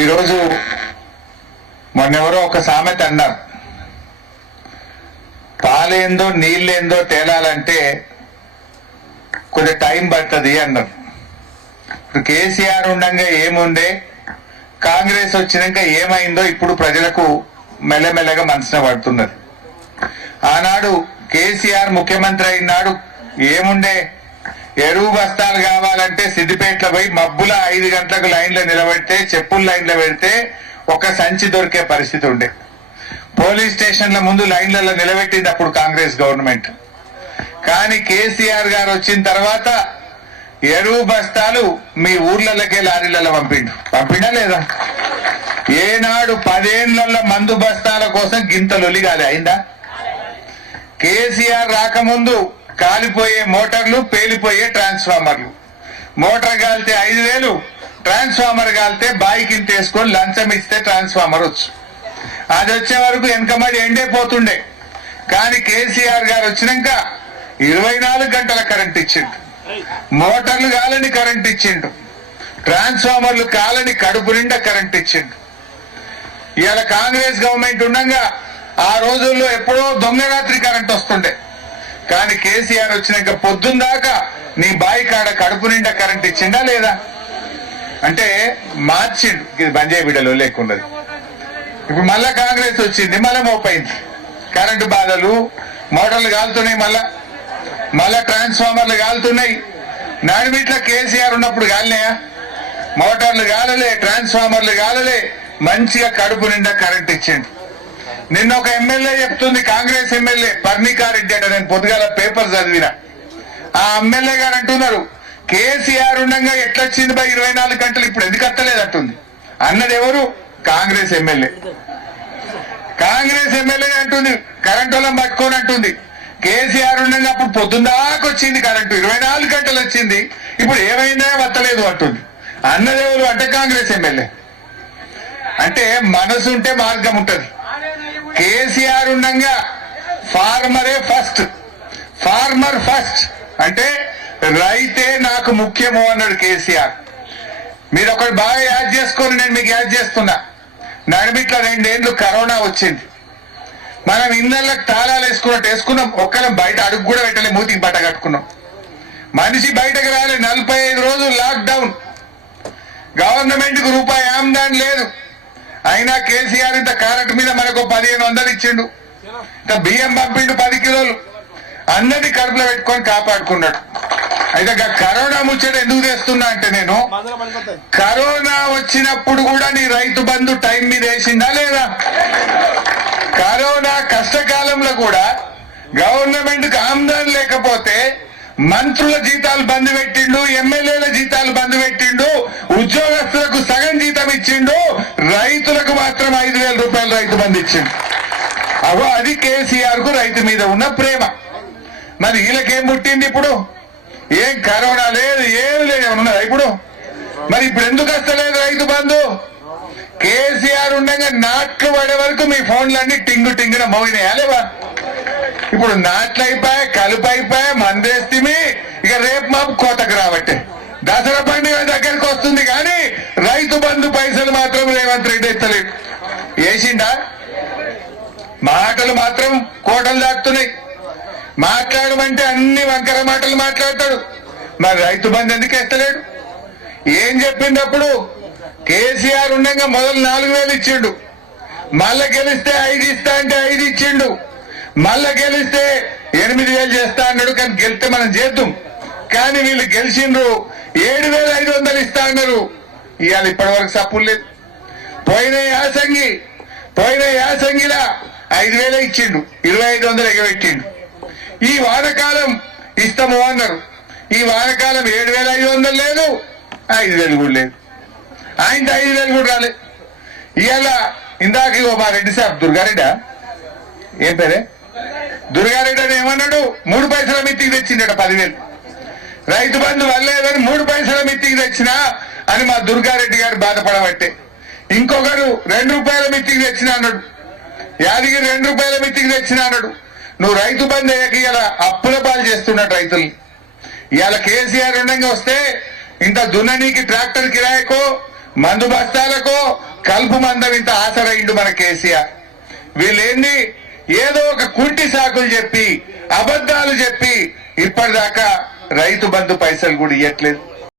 ఈరోజు మొన్నెవరో ఒక సామెత అన్నారు, పాలేందో నీళ్ళేందో తేలాలంటే కొంచెం టైం పడుతుంది అన్నారు. ఇప్పుడు కేసీఆర్ ఉండగా ఏముండే, కాంగ్రెస్ వచ్చినాక ఏమైందో ఇప్పుడు ప్రజలకు మెల్లమెల్లగా మనసున పడుతున్నది. ఆనాడు కేసీఆర్ ముఖ్యమంత్రి అయినాడు ఏముండే, ఎరువు బస్తాలు కావాలంటే సిద్దిపేటలో పోయి మబ్బుల 5 గంటలకు లైన్లో నిలబెడితే, చెప్పుల లైన్లో పెడితే ఒక సంచి దొరికే పరిస్థితి ఉండే. పోలీస్ స్టేషన్ల ముందు లైన్లలో నిలబెట్టింది అప్పుడు కాంగ్రెస్ గవర్నమెంట్. కానీ కేసీఆర్ వచ్చిన తర్వాత ఎరువు బస్తాలు మీ ఊర్లకే లారీలలో పంపిండా లేదా? ఏనాడు 10 ఏళ్లలో మందు బస్తాల కోసం గింత లొలిగాలి అయిందా? కేసీఆర్ రాకముందు కాలిపోయే మోటార్లు, పేలిపోయే ట్రాన్స్ఫార్మర్లు. మోటార్ కాలితే 5,000, ట్రాన్స్ఫార్మర్ కాలితే బాయికింత వేసుకొని లంచం ఇస్తే ట్రాన్స్ఫార్మర్ వచ్చు. అది వచ్చే వరకు వెనకబడి ఎండైపోతుండే. కానీ కేసీఆర్ గారు వచ్చినాక 24 గంటల కరెంట్ ఇచ్చిండు. మోటార్లు కాలని కరెంట్ ఇచ్చిండు, ట్రాన్స్ఫార్మర్లు కాలని కడుపు నిండా కరెంట్ ఇచ్చిండు. ఇవాళ కాంగ్రెస్ గవర్నమెంట్ ఉండగా ఆ రోజుల్లో ఎప్పుడో దొంగ రాత్రి కరెంట్ వస్తుండే. కానీ కేసీఆర్ వచ్చినాక పొద్దున్న దాకా నీ బాయి కాడ కడుపు నిండా కరెంట్ ఇచ్చిండా లేదా? అంటే మార్చిండు. ఇది బంజాయి బిడ్డలో లేకున్నది. ఇప్పుడు మళ్ళా కాంగ్రెస్ వచ్చింది, మళ్ళా మోపైంది. కరెంటు బాధలు, మోటార్లు కాలుతున్నాయి, మళ్ళా ట్రాన్స్ఫార్మర్లు కాలుతున్నాయి. నడిమిట్ల కేసీఆర్ ఉన్నప్పుడు కాలినాయా? మోటార్లు కాలలే, ట్రాన్స్ఫార్మర్లు కాలలే, మంచిగా కడుపు నిండా కరెంట్ ఇచ్చిండు. నిన్న ఒక ఎమ్మెల్యే చెప్తుంది, కాంగ్రెస్ ఎమ్మెల్యే పర్ణికారెడ్డి అంట, నేను పొద్దుగాల పేపర్ చదివిన. ఆ ఎమ్మెల్యే గారు అంటున్నారు, కేసీఆర్ ఉండగా ఎట్లొచ్చింది 24 గంటలు, ఇప్పుడు ఎందుకు వస్తలేదు అంటుంది. అన్నది ఎవరు? కాంగ్రెస్ ఎమ్మెల్యే. కాంగ్రెస్ ఎమ్మెల్యే అంటుంది, కరెంట్ వాళ్ళని పట్టుకొని అంటుంది, కేసీఆర్ ఉండగా అప్పుడు పొద్దున్న దాకా వచ్చింది కరెంటు, 24 గంటలు వచ్చింది, ఇప్పుడు ఏమైందా వస్తలేదు అంటుంది. అన్నది ఎవరు అంటే కాంగ్రెస్ ఎమ్మెల్యే. అంటే మనసు ఉంటే మార్గం ఉంటది. కేసీఆర్ ఉండగా ఫార్మరే ఫస్ట్, ఫార్మర్ ఫస్ట్ అంటే రైతే నాకు ముఖ్యము అన్నాడు కేసీఆర్. మీరు ఒకటి బాగా యాడ్ చేసుకొని నేను మీకు యాడ్ చేస్తున్నా. నడిమిట్ల 2 ఏళ్ళు కరోనా వచ్చింది. మనం ఇళ్ళకి తాళాలు వేసుకున్నాం, ఒక్కరం బయట అడుగు కూడా పెట్టలే, మూతికి బట్ట కట్టుకున్నాం. మనిషి బయటకు రాలే. 45 రోజులు లాక్డౌన్. గవర్నమెంట్ కు రూపాయి ఆమ్దాన్ లేదు. అయినా కేసీఆర్ ఇంత కరెంట్ మీద మనకు 1500 ఇచ్చిండు, ఇంత బియ్యం పంపిండు 10 కిలోలు. అందరినీ కడుపులో పెట్టుకొని కాపాడుకున్నాడు. అయితే కరోనా ముచ్చట ఎందుకు తెస్తున్నా అంటే, నేను కరోనా వచ్చినప్పుడు కూడా నీ రైతు బంధు టైం మీద వేసిందా లేదా? కరోనా కష్టకాలంలో కూడా గవర్నమెంట్ కు ఆమ్దాన్ లేకపోతే మంత్రుల జీతాలు బంద్ పెట్టిండు, ఎమ్మెల్యేల జీతాలు బంద్ పెట్టిండు, ఉద్యోగస్తులకు సగం జీతం ఇచ్చిండు, రైతులకు మాత్రం 5,000 రూపాయలు రైతు బంధు ఇచ్చిండు. అవో అది కేసీఆర్ కు రైతు మీద ఉన్న ప్రేమ. మరి వీళ్ళకేం పుట్టింది ఇప్పుడు? ఏం కరోనా లేదు, ఏం లేదు, ఉన్నదా ఇప్పుడు? మరి ఇప్పుడు ఎందుకు వస్తలేదు రైతు బంధు? కేసీఆర్ ఉండగా నాట్లు పడే వరకు మీ ఫోన్లన్నీ టింగు టింగున మోగినాయా లేవా? ఇప్పుడు నాట్లు అయిపోయా, కలుపు అయిపోయా, మందేస్తిమి. ఇక రేపు మాపు కోతకు రాబట్టే దసరా పండుగ దగ్గరికి వస్తుంది. కానీ రైతు బంధు పైసలు మాత్రం రేవంత్ రెడ్డి ఎత్తలేదు. వేసిండా? మాటలు మాత్రం కోటలు దాటుతున్నాయి. మాట్లాడమంటే అన్ని వంకర మాటలు మాట్లాడతాడు. మరి రైతు బంధు ఎందుకు ఎత్తలేడు? ఏం చెప్పిందప్పుడు? కేసీఆర్ ఉండగా మొదలు 4,000 ఇచ్చిండు, మళ్ళా గెలిస్తే 5 ఇస్తా అంటే 5 ఇచ్చిండు, మళ్ళా గెలిస్తే 8,000 చేస్తా అన్నాడు. కానీ గెలిస్తే మనం చేద్దాం. కానీ వీళ్ళు గెలిచిండ్రు 7,500 ఇస్తా అన్నారు. ఇవాళ ఇప్పటి వరకు సప్పులు లేదు. పోయిన యాసంగిలా 5,000 ఇచ్చిండు, 2,500 ఎగబెట్టిండు. ఈ వానకాలం ఇస్తాము అన్నారు. ఈ వానకాలం 7,500 లేదు, 5,000 కూడా లేదు. ఆయన 5,000 కూడా రాలే. ఇవాళ ఇందాక మా రెడ్డి సాబ్ దుర్గారెడ్డా, ఏం పేరే, దుర్గారెడ్డి అని ఏమన్నాడు? 3 పైసల మిత్తికి తెచ్చిండట 10,000. రైతు బంధు వల్లేదని 3 పైసల మిత్తికి తెచ్చినా అని మా దుర్గారెడ్డి గారు బాధపడబట్టే. ఇంకొకరు 2 రూపాయల మిత్తికి తెచ్చినా అన్నాడు. యాదగిరి 2 రూపాయల మిత్తికి తెచ్చినా అన్నాడు. నువ్వు రైతు బంధు అయ్యాక ఇలా అప్పుల పాలు చేస్తున్నట్టు రైతుల్ని. ఇవాళ కేసీఆర్ ఉండగా వస్తే ఇంత దున్ననీకి ట్రాక్టర్ కిరాయకో మందు బస్తాలకో కలుపు మందం ఇంత ఆసరైండు మన కేసీఆర్. వీళ్ళేంది ఏదో ఒక కుంటి సాకులు చెప్పి అబద్ధాలు చెప్పి ఇప్పటిదాకా రైతు బంధు పైసలు కూడా ఇవ్వట్లేదు.